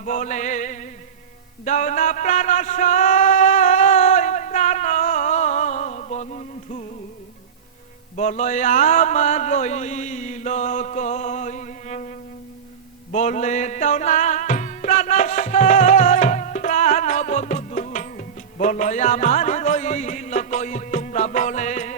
বলে, দাও না প্রাণ প্রাণ বন্ধু। বলো আমার রইল কই? বলে, দাও না প্রাণ প্রাণ বন্ধু। বলো আমার রইল কই? তোমরা বলে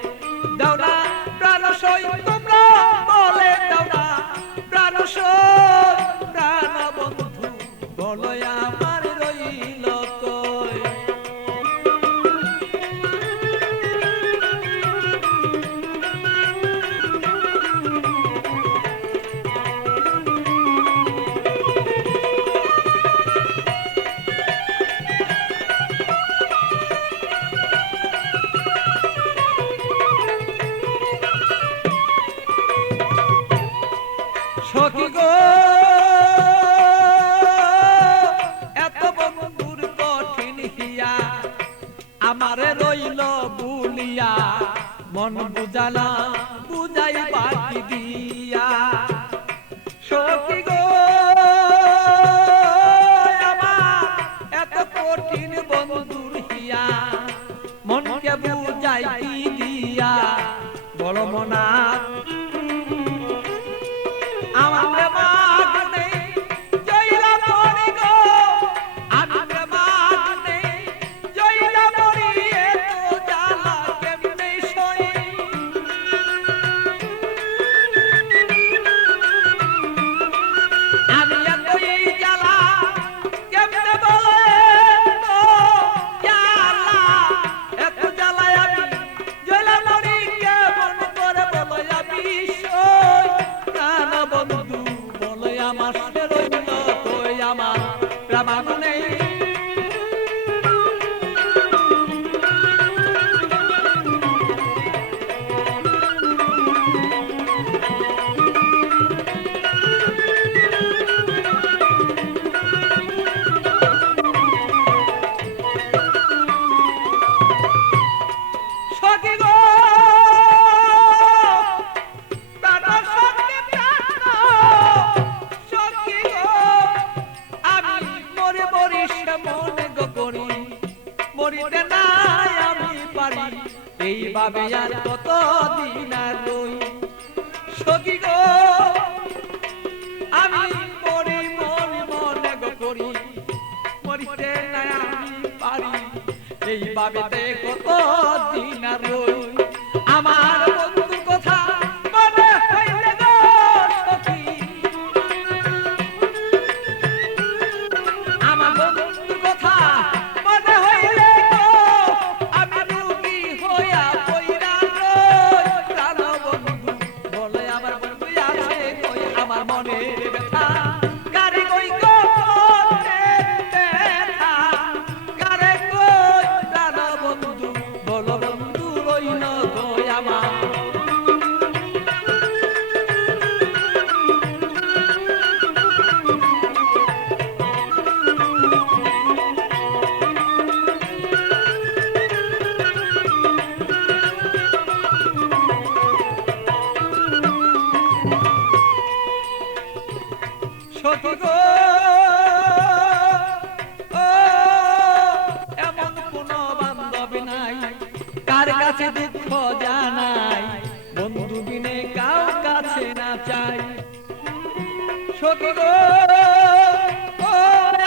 সখী গো। এত বন্ধুর কঠিন হিয়া, আমারে রইল বুলিয়া। মন বুঝালা বুঝাই বাকি দিয়া। সখী গো আমার সে রইল আমি মরে মরি সে মনে করি মরিতে আমি পারি আর কত দিন আর গো, আমি মরি মরি মনে গো মরিতে নাই আমি পারি এইভাবে কত দিন আর রই।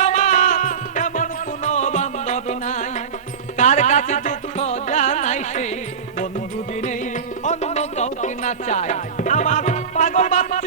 আমার এমন কোন বান্ধব নাই। কার কাছে দুঃখ জানাই সে বন্ধু বিনে অন্য কাউকে না চাই। আমার পাগল বাবা